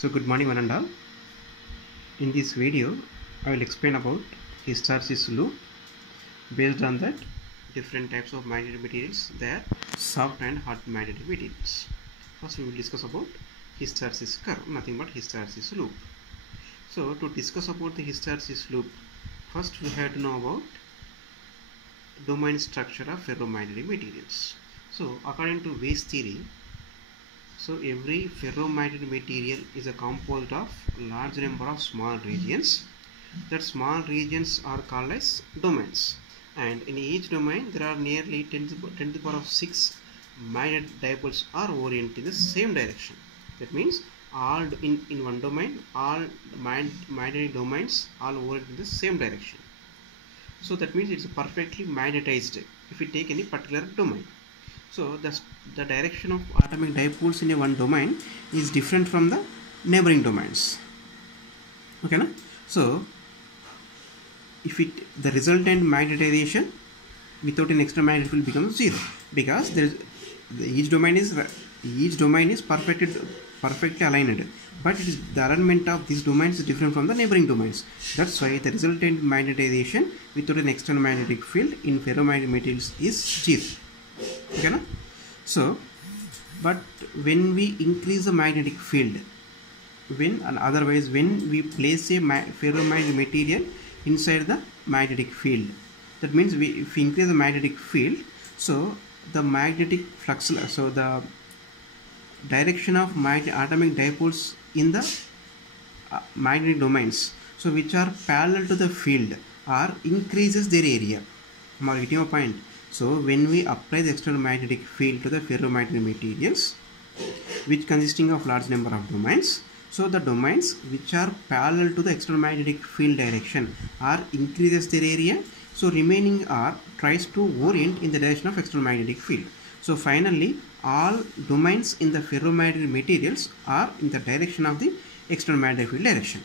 So good morning one and all. In this video I will explain about hysteresis loop. Based on that, different types of magnetic materials, they are soft and hard magnetic materials. First we will discuss about hysteresis curve, nothing but hysteresis loop. So to discuss about the hysteresis loop, first we have to know about domain structure of ferromagnetic materials. So according to Weis theory, so every ferromagnetic material is a composed of large number of small regions. That small regions are called as domains, and in each domain there are nearly 10 to the power of 6 magnetic dipoles are oriented in the same direction. That means all in one domain, all magnetic domains are oriented in the same direction. So that means it's perfectly magnetized if we take any particular domain. So the direction of atomic dipoles in a one domain is different from the neighboring domains. Okay, na? So if the resultant magnetization without an external magnet will become 0, because each domain is perfectly aligned, but the alignment of these domains is different from the neighboring domains. That's why the resultant magnetization without an external magnetic field in ferromagnetic materials is 0. Okay, na? So but when we increase the magnetic field, when we place a ferromagnetic material inside the magnetic field, that means if we increase the magnetic field, so the magnetic flux, so the direction of atomic dipoles in the magnetic domains, so which are parallel to the field, are increases their area. Am I getting your point? So when we apply the external magnetic field to the ferromagnetic materials, which consisting of large number of domains, so the domains which are parallel to the external magnetic field direction are increases their area, so remaining are tries to orient in the direction of external magnetic field. So finally all domains in the ferromagnetic materials are in the direction of the external magnetic field direction.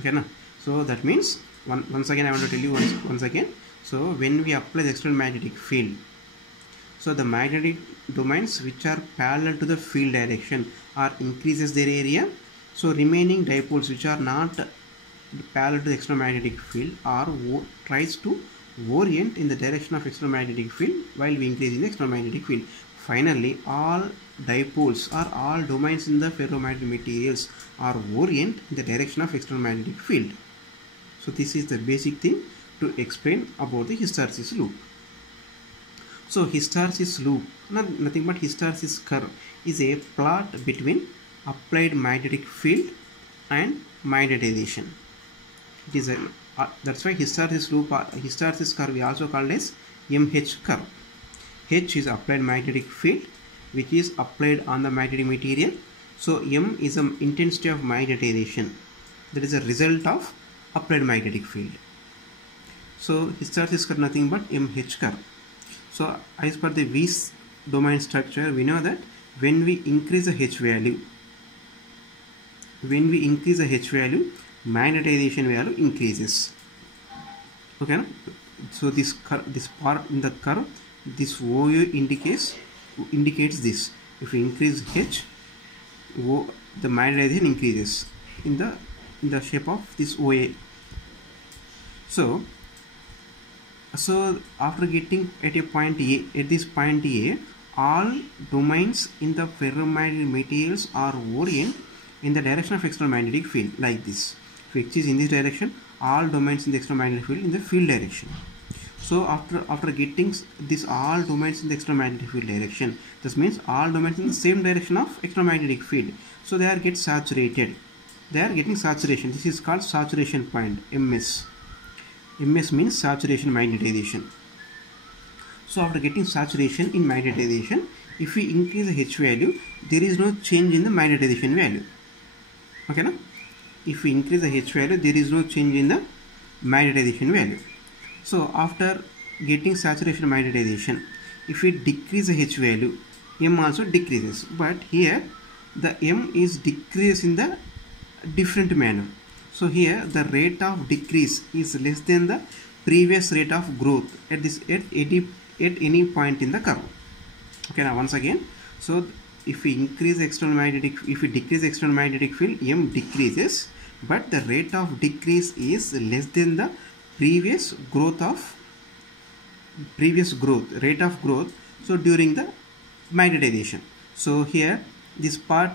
Okay, na? So that means once again I want to tell you once again. So when we apply the external magnetic field, so the magnetic domains which are parallel to the field direction are increases their area. So remaining dipoles which are not parallel to the external magnetic field are tries to orient in the direction of external magnetic field while we increase in the external magnetic field. Finally, all dipoles or all domains in the ferromagnetic materials are orient in the direction of external magnetic field. So this is the basic thing to explain about the hysteresis loop. So hysteresis loop, nothing but hysteresis curve, is a plot between applied magnetic field and magnetization. It is that's why hysteresis loop, hysteresis curve is also called as MH curve. H is applied magnetic field which is applied on the magnetic material. So M is the intensity of magnetization, that is a result of applied magnetic field. So hysteresis curve nothing but MH curve. So as per the Weis domain structure, we know that when we increase the H value, magnetization value increases. Okay, so this part in the curve, this OA indicates this. If we increase H, the magnetization increases in the shape of this OA. So after getting at a point A, at this point A, all domains in the ferromagnetic materials are oriented in the direction of external magnetic field, like this. Which is in this direction, all domains in the external magnetic field in the field direction. So after getting this all domains in the external magnetic field direction, this means all domains in the same direction of external magnetic field. So they are getting saturated. They are getting saturation. This is called saturation point, MS. MS means saturation magnetization. So after getting saturation in magnetization, if we increase the H value, there is no change in the magnetization value. Okay, na? If we increase the H value, there is no change in the magnetization value. So after getting saturation magnetization, if we decrease the H value, M also decreases. But here the M is decreased in the different manner. So here the rate of decrease is less than the previous rate of growth at any point in the curve. Okay, now once again, so if we increase external magnetic, if we decrease external magnetic field, M decreases, but the rate of decrease is less than the previous rate of growth. So during the magnetization, so here this part,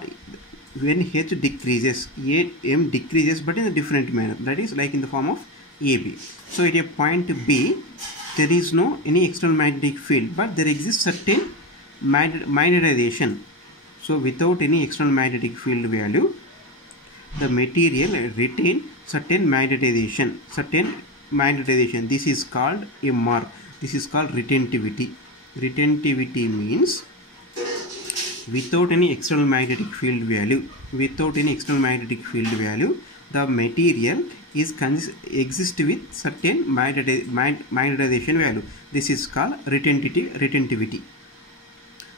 when H decreases, M decreases, but in a different manner, that is like in the form of AB. So at a point B, there is no any external magnetic field, but there exists certain magnetization. So without any external magnetic field value, the material retain certain magnetization. This is called MR. This is called retentivity. Retentivity means without any external magnetic field value, the material is exists with certain magnetization value. This is called retentivity.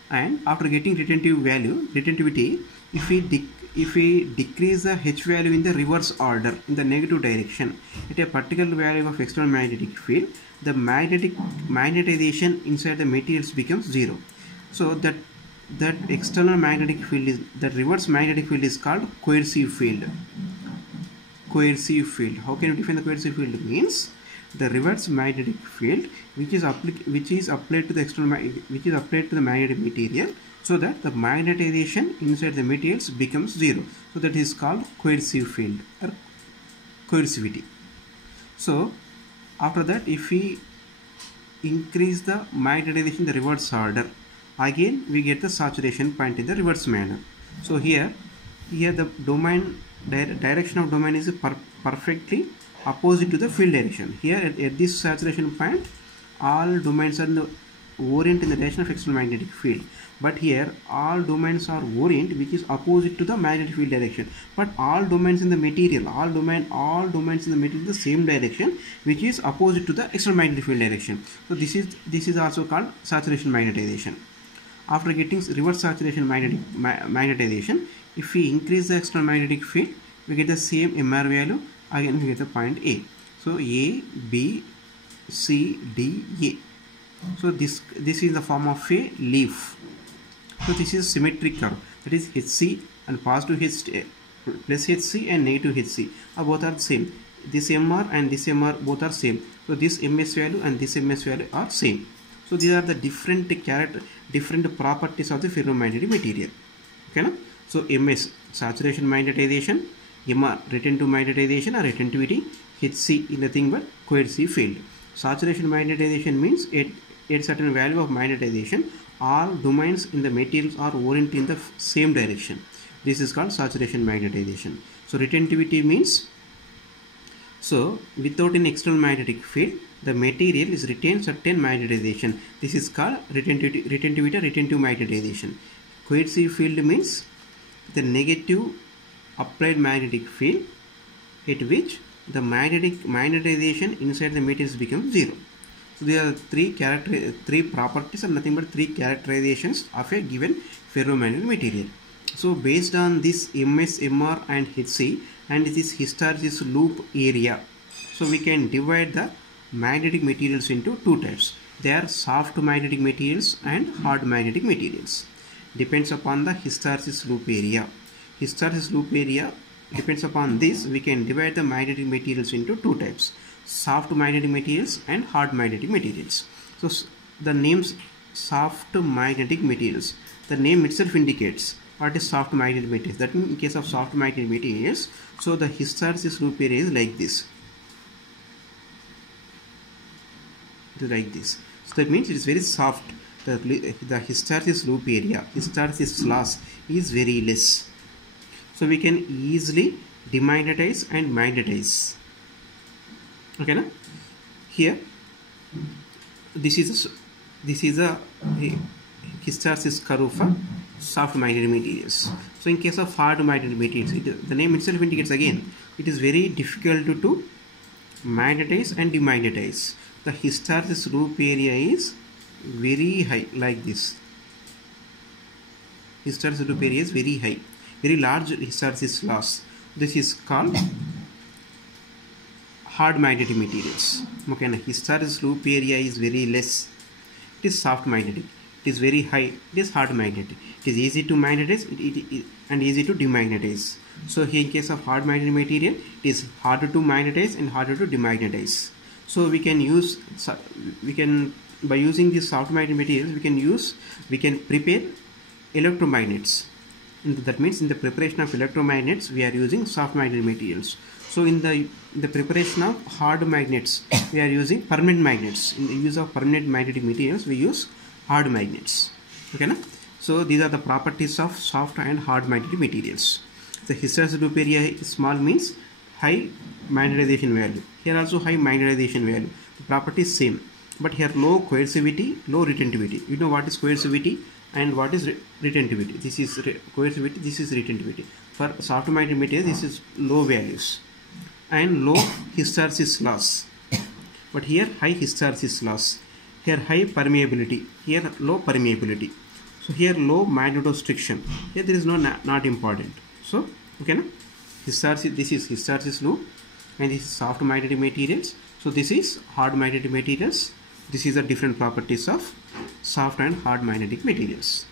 And after getting retentivity, if we decrease the H value in the reverse order, in the negative direction, at a particular value of external magnetic field, the magnetization inside the materials becomes 0. So that external magnetic field is, that reverse magnetic field is called coercive field. How can you define the coercive field? Means the reverse magnetic field which is applied to the magnetic material, so that the magnetization inside the materials becomes 0. So that is called coercive field or coercivity. So after that, if we increase the magnetization in the reverse order, again we get the saturation point in the reverse manner. So here the direction of domain is perfectly opposite to the field direction. Here at this saturation point, all domains are orient in the direction of external magnetic field, but here all domains are orient which is opposite to the magnetic field direction, but all domains in the material, all domains in the material the same direction which is opposite to the external magnetic field direction. So this is also called saturation magnetization. After getting reverse saturation magnetization, if we increase the external magnetic field, we get the same MR value. Again we get the point A. So A, B, C, D, A. So this is the form of a leaf. So this is symmetric curve, that is HC and positive H plus HC and negative HC both are the same. This MR and this MR both are same. So this MS value and this MS value are same. So these are the different properties of the ferromagnetic material. Okay, no? So MS saturation magnetization, MR retentive magnetization or retentivity, HC is nothing but coercive field. Saturation magnetization means at certain value of magnetization, all domains in the materials are oriented in the same direction. This is called saturation magnetization. So retentivity means, so without an external magnetic field, the material is retained certain magnetization. This is called retentive magnetization. Coercive field means the negative applied magnetic field at which the magnetization inside the materials becomes 0. So there are three properties and nothing but three characterizations of a given ferromagnetic material. So based on this MS, MR and HC and this hysteresis loop area, so we can divide the magnetic materials into two types. They are soft magnetic materials and hard magnetic materials. Depends upon the hysteresis loop area. Hysteresis loop area depends upon this. We can divide the magnetic materials into two types: soft magnetic materials and hard magnetic materials. So the names soft magnetic materials, the name itself indicates what is soft magnetic materials. That means in case of soft magnetic materials, so the hysteresis loop area is like this. It is like this. So that means it is very soft. The hysteresis loop area, hysteresis loss is very less. So we can easily demagnetize and magnetize. Okay, na? Here this is a hysteresis curve for soft magnetic materials. So in case of hard magnetic materials, the name itself indicates again it is very difficult to magnetize and demagnetize. The hysteresis loop area is very high, like this. Hysteresis loop area is very high, very large hysteresis loss. This is called hard magnetic materials. Okay, now hysteresis loop area is very less. It is soft magnetic. it is very high, it is hard magnetic. It is easy to magnetize and easy to demagnetize. So here in case of hard magnetic material, it is harder to magnetize and harder to demagnetize. So we can use, by using these soft magnetic materials, we can prepare electromagnets. That means in the preparation of electromagnets, we are using soft magnetic materials. So in the preparation of hard magnets, we are using permanent magnets. In the use of permanent magnetic materials, we use hard magnets. Okay, na? So these are the properties of soft and hard magnetic materials. The hysteresis loop area is small means high magnetization value. Here also high magnetization value. The property is same, but here low coercivity, low retentivity. You know what is coercivity and what is retentivity. This is coercivity, this is retentivity. For soft magnetic materials, this is low values and low hysteresis loss. But here high hysteresis loss. Here high permeability. Here low permeability. So here low magnetostriction. Here there is no not important. So okay, na? Hysteresis. This is hysteresis loop, and this is soft magnetic materials. So this is hard magnetic materials. This is the different properties of soft and hard magnetic materials.